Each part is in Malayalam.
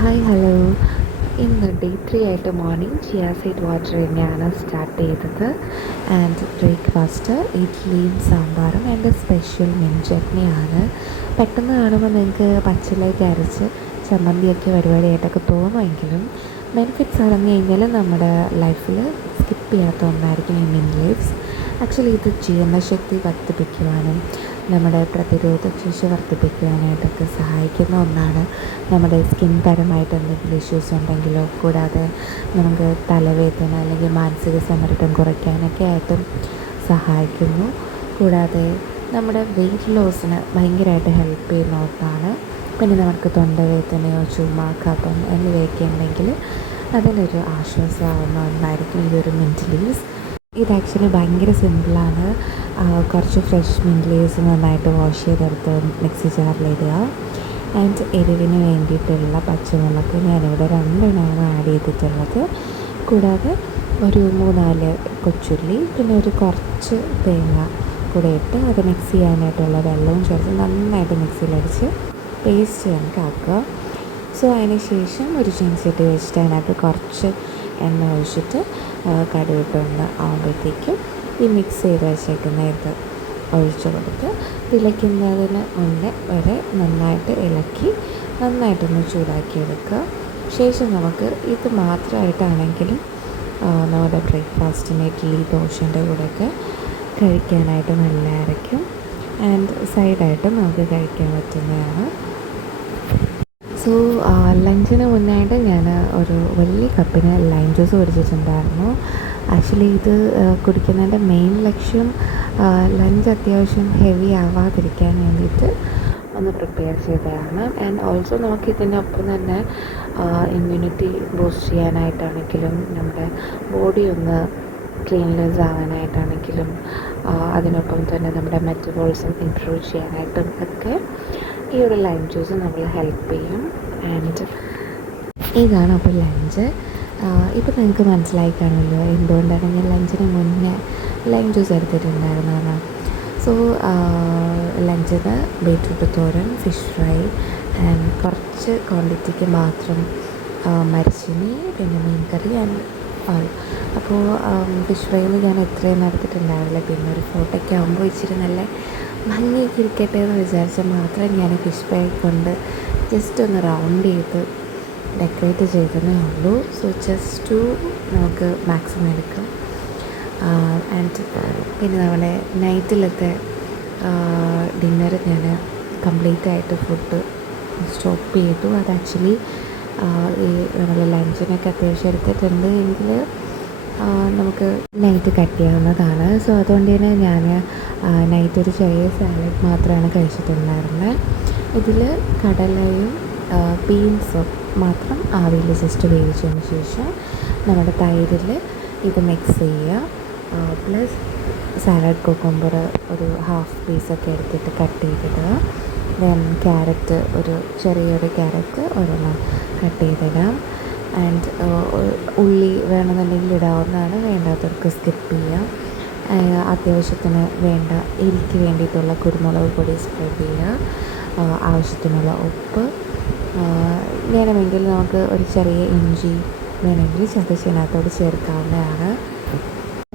Hi hello. ഇന്ന് ഡേ 3 ആയിട്ട് മോർണിംഗ് ചിയ സീഡ് വാട്ടർ തന്നെയാണ് സ്റ്റാർട്ട് ചെയ്തത്. ആൻഡ് ബ്രേക്ക്ഫാസ്റ്റ് ഇഡ്ഡലിയും സാമ്പാറും എൻ്റെ സ്പെഷ്യൽ മിൻ ചട്നിയാണ്. പെട്ടെന്ന് കാണുമ്പോൾ നിങ്ങൾക്ക് പച്ചിലയൊക്കെ അരച്ച് ചമ്മന്തിയൊക്കെ പരിപാടിയായിട്ടൊക്കെ തോന്നുമെങ്കിലും ബെനിഫിറ്റ്സ് അറിഞ്ഞു കഴിഞ്ഞാൽ നമ്മുടെ ലൈഫിൽ സ്കിപ്പ് ചെയ്യാത്ത ഒന്നായിരിക്കും ഈ മിൻ ലീവ്സ്. ആക്ച്വലി ഇത് ജീർണശക്തി വർദ്ധിപ്പിക്കുവാനും നമ്മുടെ പ്രതിരോധശേഷി വർദ്ധിപ്പിക്കുവാനായിട്ടൊക്കെ സഹായിക്കുന്ന ഒന്നാണ്. നമ്മുടെ സ്കിൻ പരമായിട്ട് എന്തെങ്കിലും ഇഷ്യൂസ് ഉണ്ടെങ്കിലോ, കൂടാതെ നമുക്ക് തലവേദന അല്ലെങ്കിൽ മാനസിക സമ്മർദ്ദം കുറയ്ക്കാനൊക്കെ ആയിട്ടും സഹായിക്കുന്നു. കൂടാതെ നമ്മുടെ വെയിറ്റ് ലോസിന് ഭയങ്കരമായിട്ട് ഹെൽപ്പ് ചെയ്യുന്ന ഒന്നാണ്. പിന്നെ നമുക്ക് തൊണ്ടവേദനയോ ചുമ കഫം എന്നിവയൊക്കെ ഉണ്ടെങ്കിൽ അതിനൊരു ആശ്വാസമാവുന്ന ഒന്നായിരിക്കും ഈ ഒരു മിൻറ്റ് ലീവ്സ്. ഇത് ആക്ച്വലി ഭയങ്കര സിമ്പിളാണ്. കുറച്ച് ഫ്രഷ് മിൻറ്റ് ലീവ്സ് നന്നായിട്ട് വാഷ് ചെയ്തെടുത്ത് മിക്സി ജാറിലിടുക. ആൻഡ് എരിവിന് വേണ്ടിയിട്ടുള്ള പച്ചമുളക് ഞാനിവിടെ 2 എണ്ണമാണ് ആഡ് ചെയ്തിട്ടുള്ളത്. കൂടാതെ ഒരു 3-4 കൊച്ചുള്ളി, പിന്നെ ഒരു കുറച്ച് തേങ്ങ കൂടെ ഇട്ട് അത് മിക്സ് ചെയ്യാനായിട്ടുള്ള വെള്ളവും ചേർത്ത് നന്നായിട്ട് മിക്സിയിലടിച്ച് പേസ്റ്റ് കണക്കാക്കുക. സോ അതിന് ശേഷം ഒരു ചീനച്ചട്ടി വെച്ചിട്ട് അതിനകത്ത് കുറച്ച് എണ്ണ ഒഴിച്ചിട്ട് കടുകിട്ടൊന്ന് ആകുമ്പോഴത്തേക്കും ഈ മിക്സ് ചെയ്ത് വെച്ചേക്കുന്ന ഇത് ഒഴിച്ചു കൊടുത്ത് തിളയ്ക്കുന്നതിന് മുന്നേ വരെ നന്നായിട്ട് ഇളക്കി നന്നായിട്ടൊന്ന് ചൂടാക്കിയെടുക്കുക. ശേഷം നമുക്ക് ഇത് മാത്രമായിട്ടാണെങ്കിലും നമ്മുടെ ബ്രേക്ക്ഫാസ്റ്റിന് ഇഡ്ഡലി ദോശൻ്റെ കൂടെയൊക്കെ കഴിക്കാനായിട്ട് നല്ലതായിരിക്കും. ആൻഡ് സൈഡായിട്ടും നമുക്ക് കഴിക്കാൻ പറ്റുന്നതാണ്. സോ ലഞ്ചിന് മുന്നായിട്ട് ഞാൻ ഒരു വലിയ കപ്പിന് ലൈം ജ്യൂസ് കുടിച്ചിട്ടുണ്ടായിരുന്നു. ആക്ച്വലി ഇത് കുടിക്കുന്നതിൻ്റെ മെയിൻ ലക്ഷ്യം ലഞ്ച് അത്യാവശ്യം ഹെവി ആവാതിരിക്കാൻ വേണ്ടിയിട്ട് ഒന്ന് പ്രിപ്പയർ ചെയ്തതാണ്. ആൻഡ് ഓൾസോ നമുക്ക് ഇതിനൊപ്പം തന്നെ ഇമ്മ്യൂണിറ്റി ബൂസ്റ്റ് ചെയ്യാനായിട്ടാണെങ്കിലും നമ്മുടെ ബോഡി ഒന്ന് ക്ലീൻലെസ് ആവാനായിട്ടാണെങ്കിലും അതിനൊപ്പം തന്നെ നമ്മുടെ മെറ്റബോളിസം ഇംപ്രൂവ് ചെയ്യാനായിട്ടും ഒക്കെ ഈ ഒരു ലൈം ജ്യൂസ് നമ്മൾ ഹെൽപ്പ് ചെയ്യും. ആൻഡ് ഇതാണ് അപ്പോൾ ലഞ്ച്. ഇപ്പോൾ നിങ്ങൾക്ക് മനസ്സിലായി കാണുമല്ലോ എന്തുകൊണ്ടാണ് ഞാൻ ലഞ്ചിന് മുന്നേ ലൈം ജ്യൂസ് എടുത്തിട്ടുണ്ടായിരുന്നതെന്ന്. സോ ലഞ്ചിന് ബീറ്റ്റൂട്ട് തോരൻ, ഫിഷ് ഫ്രൈ ആൻഡ് കുറച്ച് ക്വാണ്ടിറ്റിക്ക് മാത്രം മരിച്ചിനി, പിന്നെ മീൻ കറി ആൻഡ് പാൽ. അപ്പോൾ ഫിഷ് ഫ്രൈയിൽ ഞാൻ എത്രയും നടത്തിയിട്ടുണ്ടാവില്ല. പിന്നെ ഒരു ഫോട്ടോയ്ക്ക് ആകുമ്പോൾ ഇച്ചിരി നല്ല ഭംഗിയൊക്കെ ഇരിക്കട്ടെ എന്ന് വിചാരിച്ചാൽ മാത്രം ഞാൻ ഫിഷ് ഫ്രൈ കൊണ്ട് ജസ്റ്റ് ഒന്ന് റൗണ്ട് ചെയ്ത് ഡെക്കറേറ്റ് ചെയ്തതേ ഉള്ളൂ. സോ ജസ്റ്റ് ടു നമുക്ക് മാക്സിമം എടുക്കാം. ആൻഡ് പിന്നെ നമ്മുടെ നൈറ്റിലത്തെ ഡിന്നർ ഞാൻ കംപ്ലീറ്റ് ആയിട്ട് ഫുഡ് സ്റ്റോപ്പ് ചെയ്തു. അത് ആക്ച്വലി ഈ നമ്മൾ ലഞ്ചിനൊക്കെ അത്യാവശ്യം എടുത്തിട്ടുണ്ട് എങ്കിൽ നമുക്ക് നൈറ്റ് കട്ട് ചെയ്യാവുന്നതാണ്. സോ അതുകൊണ്ട് തന്നെ ഞാൻ നൈറ്റ് ഒരു ചെറിയ സാലഡ് മാത്രമാണ് കഴിച്ചിട്ടുണ്ടായിരുന്നത്. ഇതിൽ കടലയും ബീൻസും മാത്രം ആവിയിൽ ജസ്റ്റ് വേവിച്ചതിന് ശേഷം നമ്മുടെ തൈരിൽ ഇത് മിക്സ് ചെയ്യുക. പ്ലസ് സാലഡ് കുക്കുംബർ ഒരു ഹാഫ് പീസൊക്കെ എടുത്തിട്ട് കട്ട് ചെയ്തിടുക. ദെൻ ക്യാരറ്റ് ഒരു ചെറിയൊരു ക്യാരറ്റ് ഒരെണ്ണം കട്ട് ചെയ്തിടാം. ആൻഡ് ഉള്ളി വേണമെന്നുണ്ടെങ്കിൽ ഇടാവുന്നതാണ്, വേണ്ടാത്തവർക്ക് സ്കിപ്പ് ചെയ്യാം. അത്യാവശ്യത്തിന് വേണ്ട എരിക്ക് വേണ്ടിയിട്ടുള്ള കുരുമുളക് പൊടി സ്പ്രെഡ് ചെയ്യുക. ആവശ്യത്തിനുള്ള ഉപ്പ്, വേണമെങ്കിൽ നമുക്ക് ഒരു ചെറിയ ഇഞ്ചി വേണമെങ്കിൽ ചതച്ചതിനകത്തോട് ചേർക്കാവുന്നതാണ്.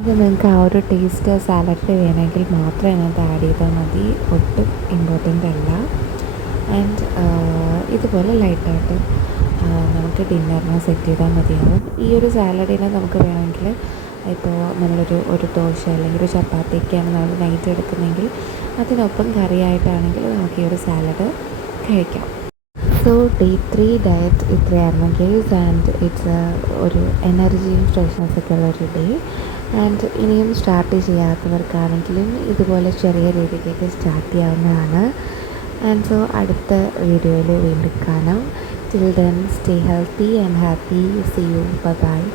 ഇത് നിങ്ങൾക്ക് ആ ഒരു ടേസ്റ്റ് സാലഡിൽ വേണമെങ്കിൽ മാത്രം അതിനകത്ത് ആഡ് ചെയ്താൽ മതി, ഒട്ടും ഇമ്പോർട്ടൻ്റ് അല്ല. ആൻഡ് ഇതുപോലെ ലൈറ്റായിട്ട് നമുക്ക് ഡിന്നറിന് സെറ്റ് ചെയ്താൽ മതിയാവും. ഈ ഒരു സാലഡിനെ നമുക്ക് വേണമെങ്കിൽ ഇപ്പോൾ ഒരു ദോശ അല്ലെങ്കിൽ ഒരു ചപ്പാത്തിയൊക്കെയാണ് നമ്മൾ നൈറ്റ് എടുക്കുന്നതെങ്കിൽ അതിനൊപ്പം കറിയായിട്ടാണെങ്കിൽ നമുക്ക് ഈ ഒരു സാലഡ് കഴിക്കാം. സോ ഡേ 3 ഡയറ്റ് ഇത്രയായിരുന്നു ഗൈസ്. ആൻഡ് ഇറ്റ്സ് ഒരു എനർജിയും ഫ്രഷ്നെസ്സൊക്കെ ഉള്ളൊരു ഡേ. ആൻഡ് ഇനിയും സ്റ്റാർട്ട് ചെയ്യാത്തവർക്കാണെങ്കിലും ഇതുപോലെ ചെറിയ രീതിയിലേക്ക് സ്റ്റാർട്ട് ചെയ്യാവുന്നതാണ്. ആൻഡ് സോ അടുത്ത വീഡിയോയിൽ വീണ്ടും കാണാം. Till then, stay healthy and happy. See you. Bye bye.